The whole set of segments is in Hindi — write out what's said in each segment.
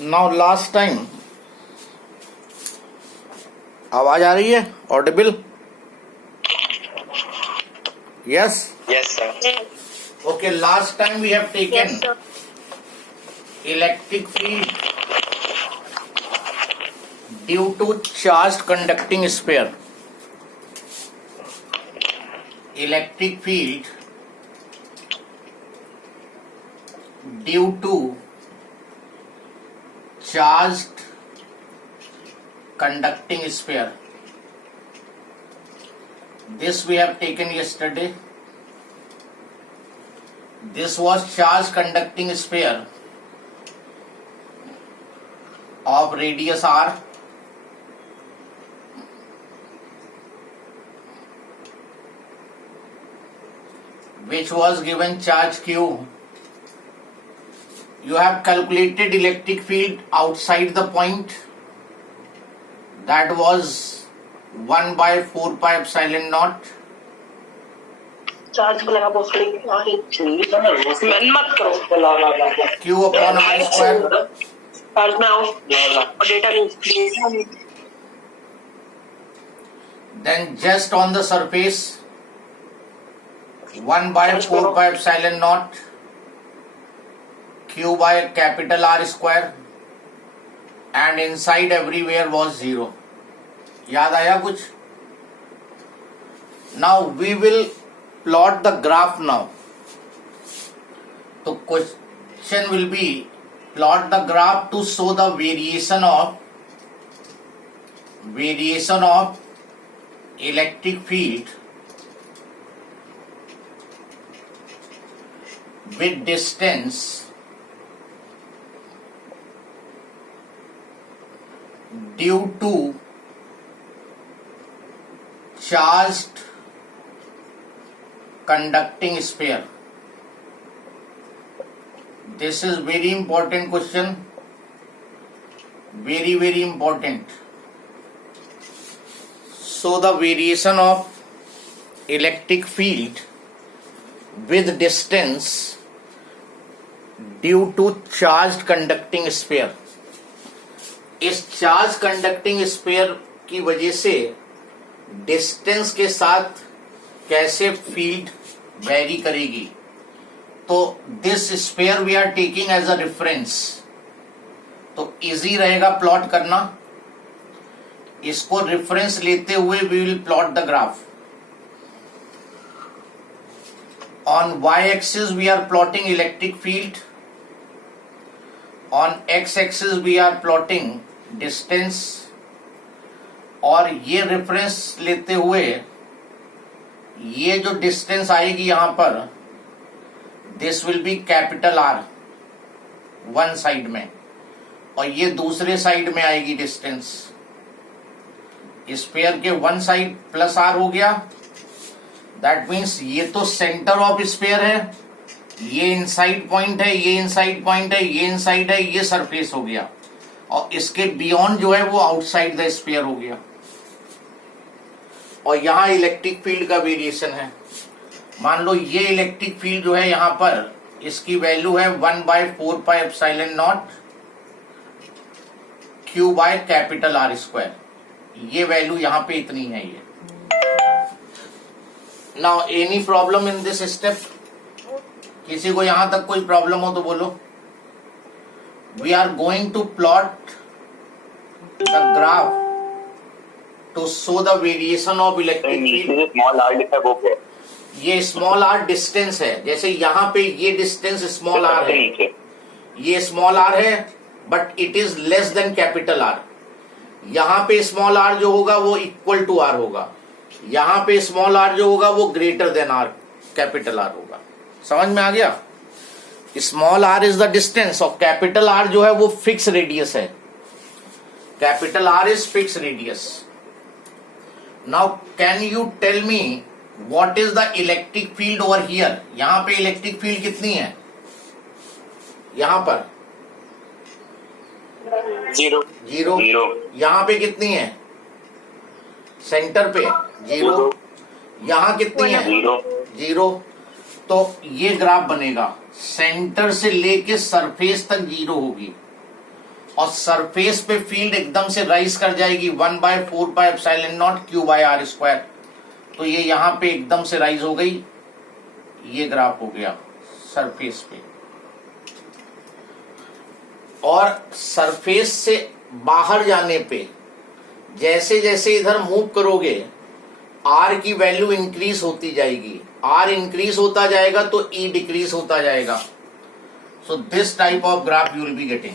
नाउ लास्ट टाइम आवाज आ रही है? Audible? Yes Yes, sir. Okay. Last time we have taken Yes, sir. Electric field due to charge conducting sphere. Electric field due to charged conducting sphere. This we have taken yesterday. This was charged conducting sphere of radius r, which was given charge q. You have calculated electric field outside the point, that was 1 by 4 pi epsilon naught. Charge को लगा बोल मत करो Q upon r square. Charge में आओ और डेटा नहीं. Then just on the surface 1 by 4 pi epsilon naught Q by capital R square, and inside everywhere was 0. याद आया कुछ? Now we will plot the graph now. तो question will be plot the graph to show the variation of electric field with distance due to charged conducting sphere. This is very important question, very very important. So the variation of electric field with distance due to charged conducting sphere. इस चार्ज कंडक्टिंग स्फीयर की वजह से डिस्टेंस के साथ कैसे फील्ड वेरी करेगी. तो this sphere we are taking as a reference, तो इजी रहेगा प्लॉट करना. इसको रेफरेंस लेते हुए we will plot the graph. On y axis we are plotting electric field, on x axis we are plotting distance, और ये रेफरेंस लेते हुए ये जो डिस्टेंस आएगी यहां पर, this will be capital R one side में, और ये दूसरे साइड में आएगी डिस्टेंस. स्फीयर के वन साइड प्लस आर हो गया. दैट मीन्स ये तो सेंटर ऑफ स्फीयर है, ये इनसाइड पॉइंट है, ये इनसाइड पॉइंट है, ये इनसाइड है, ये सरफेस हो गया, और इसके बियॉन्ड जो है वो आउटसाइड द स्फीयर हो गया. और यहां इलेक्ट्रिक फील्ड का वेरिएशन है. मान लो ये इलेक्ट्रिक फील्ड जो है यहां पर, इसकी वैल्यू है 1 by 4 pi epsilon not Q by capital R square. ये वैल्यू यहां पे इतनी है. ये now any problem in this step? किसी को यहां तक कोई प्रॉब्लम हो तो बोलो. We are going to plot the graph to show the variation of electric field. Small r लिखा वो क्या? ये स्मॉल आर डिस्टेंस है. जैसे यहाँ पे ये डिस्टेंस स्मॉल आर है, ये स्मॉल आर है, but it is less than capital R. यहाँ पे स्मॉल आर जो होगा वो इक्वल टू आर होगा, यहाँ पे स्मॉल आर जो होगा वो greater than r capital r होगा. समझ में आ गया? Small r is the distance, और कैपिटल आर जो है वो फिक्स रेडियस है. Capital r is fix radius. Now can you tell me what is the electric field over here? यहां पे इलेक्ट्रिक फील्ड कितनी है? यहां पर जीरो. जीरो. यहां पे कितनी है? सेंटर पे जीरो. यहां कितनी है? जीरो. तो ये ग्राफ बनेगा, सेंटर से लेके सरफेस तक जीरो होगी, और सरफेस पे फील्ड एकदम से राइज कर जाएगी 1/4πε0 Q/r²। तो ये यहां पे एकदम से राइज हो गई, ये ग्राफ हो गया सरफेस पे। और सरफेस से बाहर जाने पे जैसे जैसे इधर मूव करोगे आर की वैल्यू इंक्रीज होती जाएगी, आर इंक्रीज होता जाएगा तो ई डिक्रीज होता जाएगा। So this type of graph you will be getting.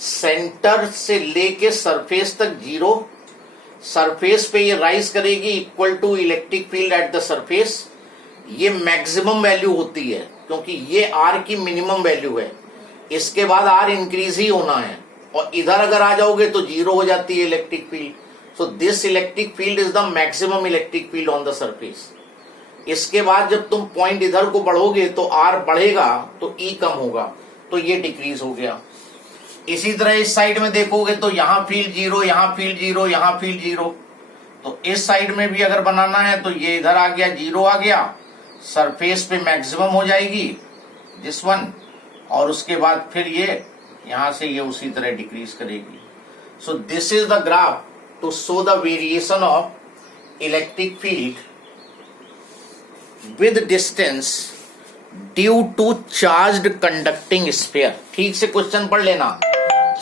Centre से लेके सरफेस तक जीरो, सरफेस पे ये राइज करेगी equal to electric field at the surface. ये मैक्सिमम वैल्यू होती है क्योंकि ये आर की मिनिमम वैल्यू है, इसके बाद आर इंक्रीज ही होना है। और इधर अगर आ जाओगे तो जीरो हो जाती है electric field. So this electric field is the maximum electric field on the surface. इसके बाद जब तुम पॉइंट इधर को बढ़ोगे तो आर बढ़ेगा तो ई कम होगा, तो ये डिक्रीज हो गया। इसी तरह इस साइड में देखोगे तो यहां फील्ड जीरो, यहां फील्ड जीरो, यहां फील्ड जीरो। तो इस साइड में भी अगर बनाना है तो ये इधर आ गया, जीरो आ गया, सरफेस पे मैक्सिमम हो जाएगी दिस वन, और उसके बाद फिर ये यहां से ये उसी तरह डिक्रीज करेगी। So this is the graph to show the variation of electric field with distance due to charged conducting sphere. ठीक से क्वेश्चन पढ़ लेना,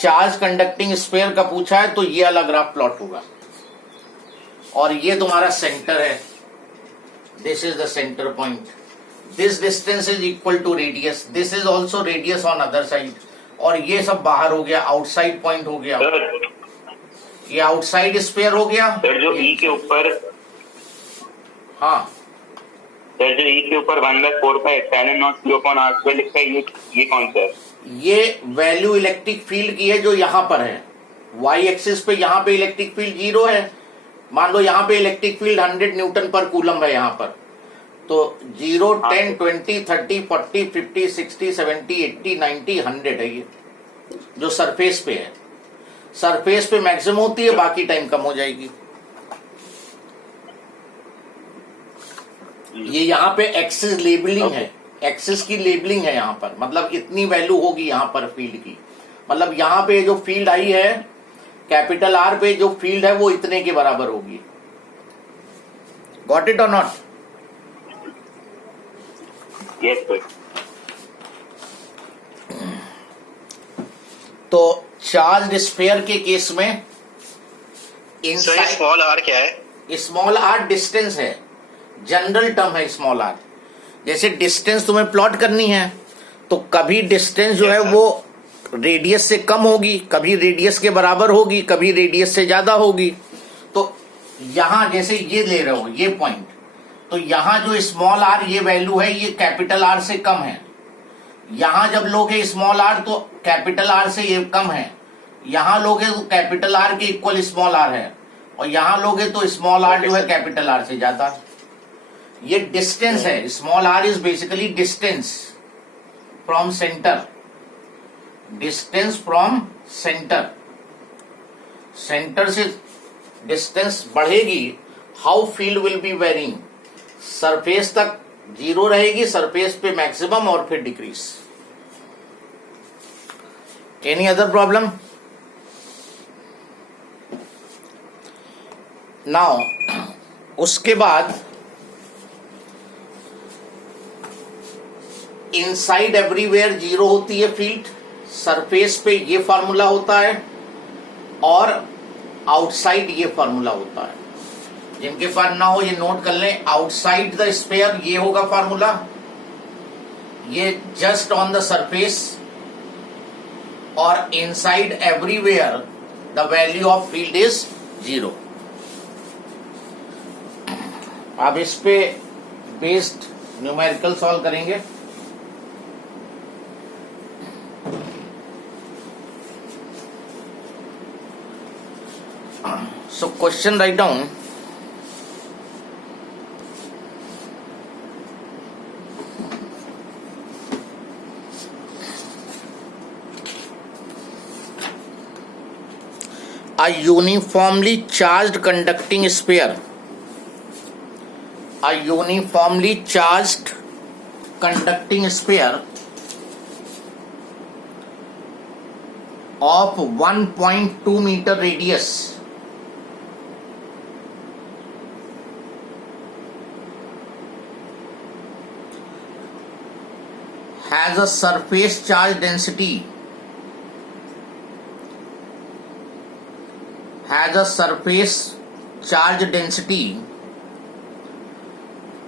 चार्ज कंडक्टिंग स्फीयर का पूछा है तो ये अलग ग्राफ प्लॉट होगा। और ये तुम्हारा सेंटर है, this is the centre point, this distance is equal to radius, this is also radius on other side. और ये सब बाहर हो गया, आउटसाइड पॉइंट हो गया, ये आउटसाइड स्फीयर हो गया। सर जो ई के ऊपर, हाँ सर जो ई के ऊपर 1/4πε0 Q/r² लिखा है, ये कौन सा है? ये वैल्यू इलेक्ट्रिक फील्ड की है जो यहां पर है। वाई एक्सिस पे यहां पे इलेक्ट्रिक फील्ड जीरो है, मान लो यहां पे इलेक्ट्रिक फील्ड 100 न्यूटन पर कूलम है यहां पर, तो 0, 10, 20, 30, 40, 50, 60, 70, 80, 90, 100 है ये जो सरफेस पे है। सरफेस पे मैक्सिमम होती है, बाकी टाइम कम हो जाएगी। ये यहाँ पे एक्सिस लेबलिंग है, एक्सिस की लेबलिंग है यहाँ पर, मतलब इतनी वैल्यू होगी यहाँ पर फील्ड की, मतलब यहाँ पे जो फील्ड आई है कैपिटल आर पे जो फील्ड है वो इतने के बराबर होगी। गॉट इट और नॉट? Yes sir. तो चार्ज स्फीयर के केस में इनसाइड स्मॉल आर क्या है? स्मॉल आर डिस्टेंस है, जनरल टर्म है स्मॉल आर। जैसे डिस्टेंस तुम्हें प्लॉट करनी है तो कभी डिस्टेंस जो है वो रेडियस से कम होगी, कभी रेडियस के बराबर होगी, कभी रेडियस से ज्यादा होगी। तो यहां जैसे ये ले रहे हो ये पॉइंट, तो यहां जो स्मॉल आर ये वैल्यू है ये कैपिटल आर से कम है। यहां जब लोगे स्मॉल आर तो कैपिटल आर से ये कम है, यहां लोगे तो कैपिटल आर के इक्वल स्मॉल आर है, और यहां लोगे तो स्मॉल आर जो है कैपिटल आर से ज्यादा। ये डिस्टेंस है, small r is basically distance from centre, distance from centre. Centre से डिस्टेंस बढ़ेगी, how field will be varying, surface तक जीरो रहेगी, सरफेस पे मैक्सिमम और फिर decrease. Any other problem? Now उसके बाद इनसाइड एवरीवेयर जीरो होती है फील्ड, सरफेस पे ये फार्मूला होता है, और आउटसाइड ये फार्मूला होता है। जिनके पास ना हो ये नोट कर लें, आउटसाइड द स्फीयर ये होगा फार्मूला, ये जस्ट ऑन द सरफेस, और inside everywhere the value of field is zero. अब इस पे बेस्ड न्यूमेरिकल सॉल्व करेंगे। So question write down, a uniformly charged conducting sphere, a uniformly charged conducting sphere of 1.2 meter radius has a surface charge density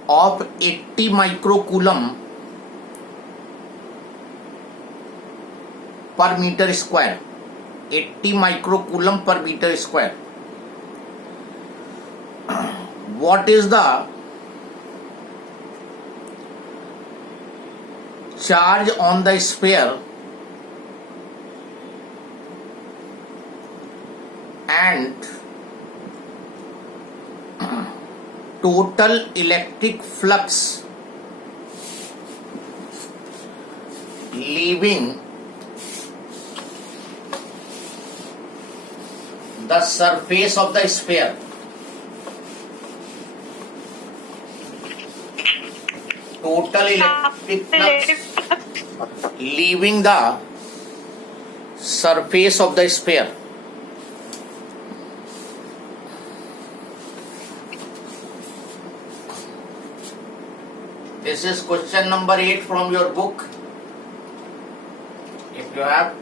of 80 microcoulomb per meter square. 80 microcoulomb per meter square. What is the charge on the sphere and total electric flux leaving the surface of the sphere? Total electric flux leaving the surface of the sphere. This is question number 8 from your book. If you have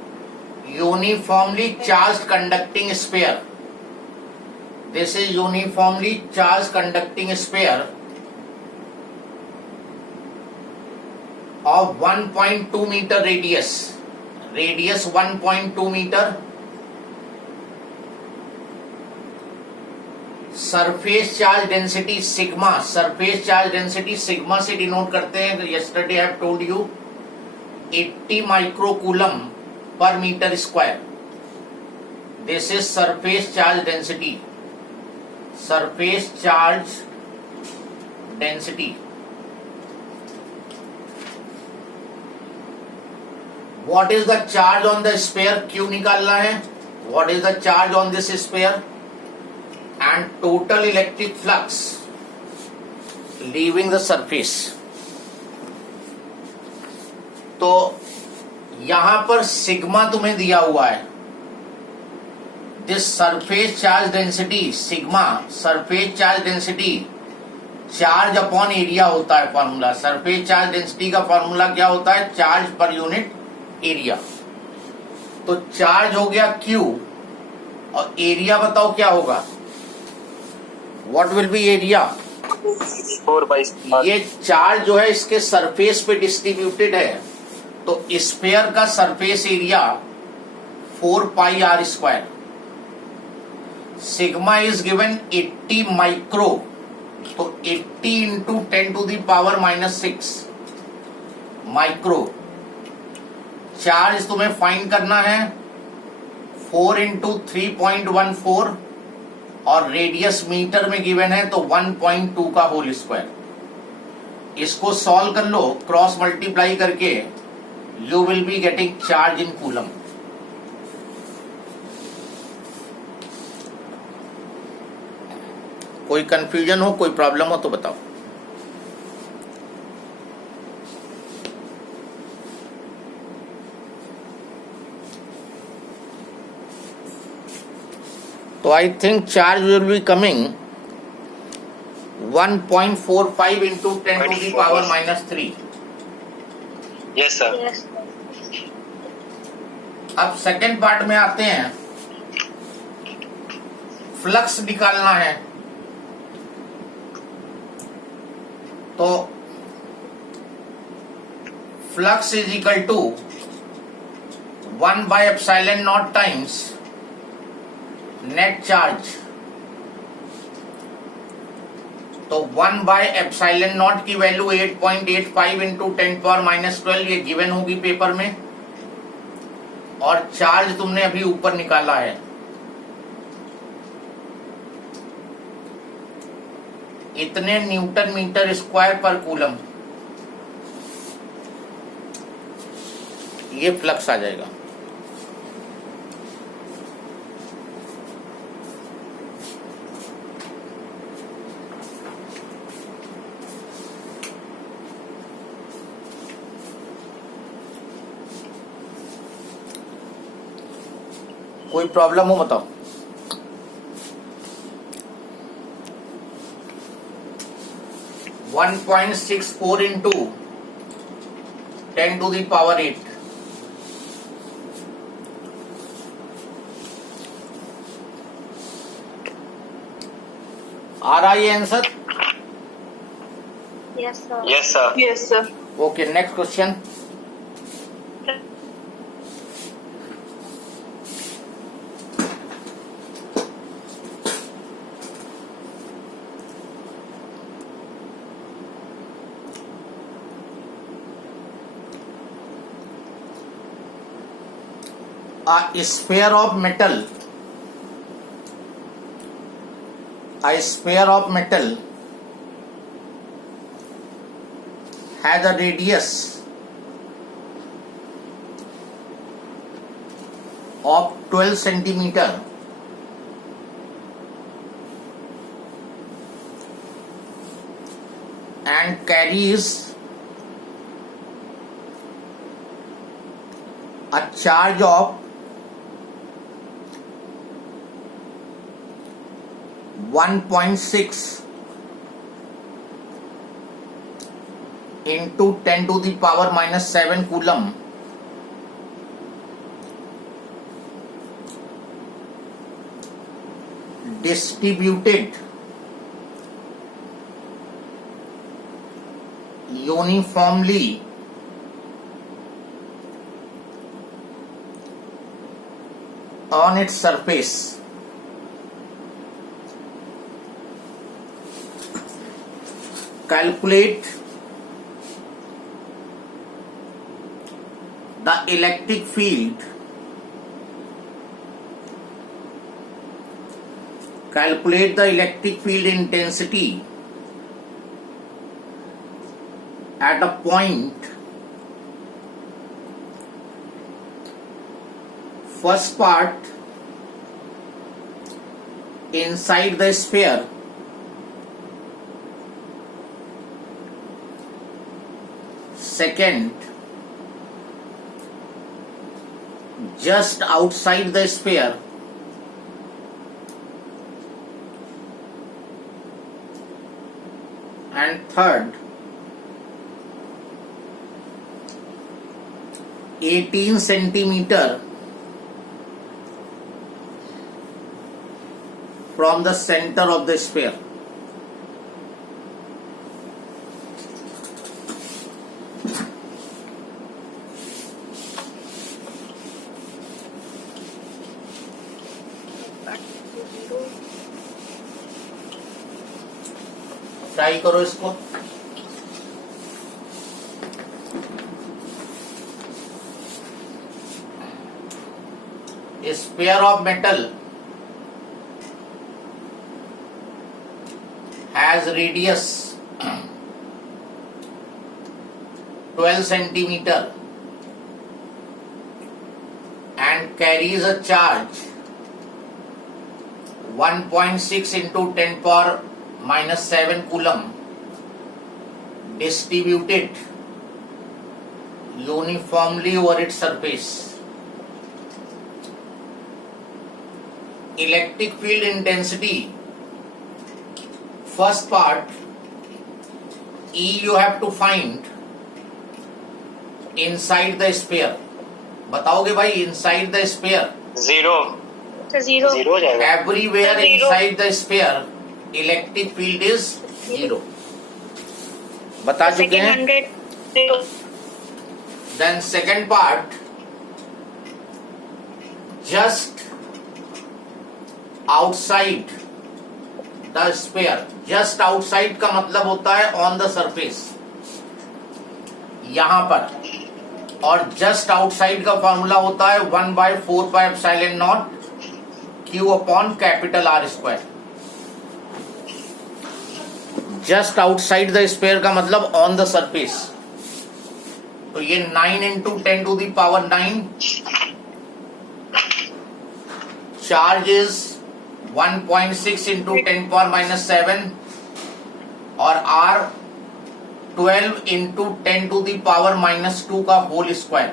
uniformly charged conducting sphere, this is uniformly charged conducting sphere of 1.2 meter radius 1.2 meter, surface charge density sigma, surface charge density sigma से डिनोट करते हैं. Yesterday I have told you 80 microcoulomb per meter square. This is surface charge density. Surface charge density. What is the charge on the sphere? क्यों निकालना है? What is the charge on this sphere and total electric flux leaving the surface. तो यहां पर सिग्मा तुम्हें दिया हुआ है. This surface charge density sigma, surface charge density charge upon area होता है फॉर्मूला. सरफेस चार्ज डेंसिटी का फॉर्मूला क्या होता है? Charge per unit area. तो चार्ज हो गया Q और एरिया बताओ क्या होगा? What will be area? 4/4. ये चार्ज जो है इसके सरफेस पे डिस्ट्रीब्यूटेड है, तो स्फीयर का surface area 4πr². Sigma is given 80 micro, तो 80 इंटू 10⁻⁻⁶ माइक्रो. चार्ज तुम्हें फाइंड करना है 4 इंटू 3.14 और रेडियस मीटर में गिवन है तो 1.2 का होल स्क्वायर. इसको सॉल्व कर लो क्रॉस मल्टीप्लाई करके. You will be getting charge in coulomb. कोई कंफ्यूजन हो, कोई प्रॉब्लम हो तो बताओ. So I think charge will be coming 1.45 into 10⁻⁻3. Yes sir. Yes. अब सेकेंड पार्ट में आते हैं. फ्लक्स निकालना है. तो flux is equal to 1/ε0 times net charge. तो 1/ε0 की वैल्यू 8.85 इंटू 10⁻⁻12 ये गिवन होगी पेपर में. और चार्ज तुमने अभी ऊपर निकाला है. इतने न्यूटन मीटर स्क्वायर पर कूलम. ये फ्लक्स आ जाएगा. कोई प्रॉब्लम हो बताओ। वन 1.64 इंटू 10⁸ आ रहा है ये answer? Yes, sir. Yes, sir. Yes, sir. Okay, next question. A sphere of metal, has a radius of 12 centimeter and carries a charge of 1.6 into 10⁻⁻7 coulomb, distributed uniformly on its surface, calculate the electric field intensity at a point, first part inside the sphere, second just outside the sphere, and third 18 centimeter from the center of the sphere. Try करो इसको। Sphere of metal has radius 12 centimeter and carries a charge 1.6 into 10⁻⁻7 coulomb, distributed uniformly over its surface. Electric field intensity, first part E you have to find inside the sphere. बताओगे भाई inside the sphere? Zero. Zero. Zero हो जाएगा। Everywhere Zero. inside the sphere electric field is zero. बता चुके Second हैं। 100. Zero. Then second part, just outside the sphere. Just outside का मतलब होता है on the surface, यहां पर, और just outside का फॉर्मूला होता है 1/4πε0 Q/R²। just outside the sphere का मतलब on the surface, तो ये 9 into 10⁹9, charge is 1.6 into 10⁻⁻7 और R 12 into 10⁻⁻2 का होल स्क्वायर।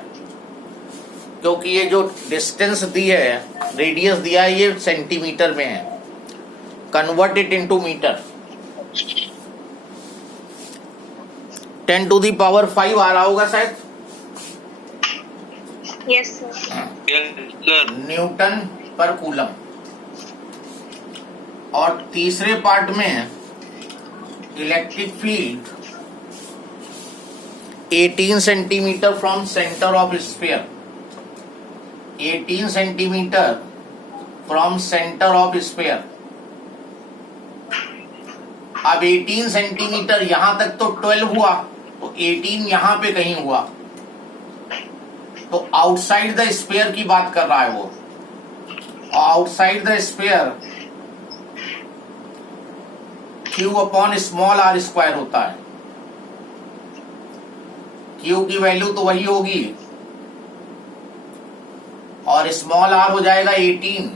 क्योंकि ये जो डिस्टेंस दी है, रेडियस दिया है, ये सेंटीमीटर में है, कन्वर्ट इट इनटू मीटर। 10⁵ आ रहा होगा शायद, Yes, sir. न्यूटन पर कूलम। और तीसरे पार्ट में electric field 18 centimetre from centre of sphere, 18 centimetre from centre of sphere. अब 18 सेंटीमीटर यहां तक तो 12 हुआ, तो 18 यहां पे कहीं हुआ, तो आउटसाइड द स्फीयर की बात कर रहा है वो। Outside the sphere Q upon small r square होता है। Q की वैल्यू तो वही होगी और स्मॉल r हो जाएगा 18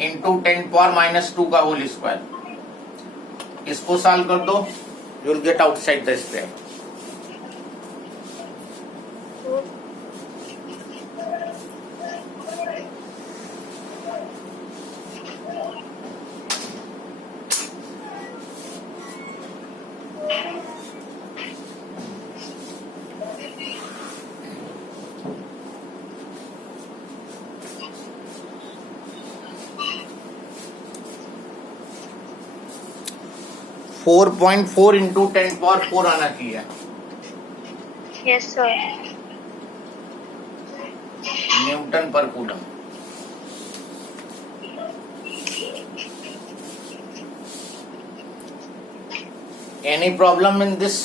इंटू 10⁻⁻² का होल स्क्वायर। इसको सॉल्व कर दो, you will get outside the sphere. Four 4.4 into 10⁴ आना चाहिए। Yes, sir. न्यूटन पर coulomb. Any problem in this?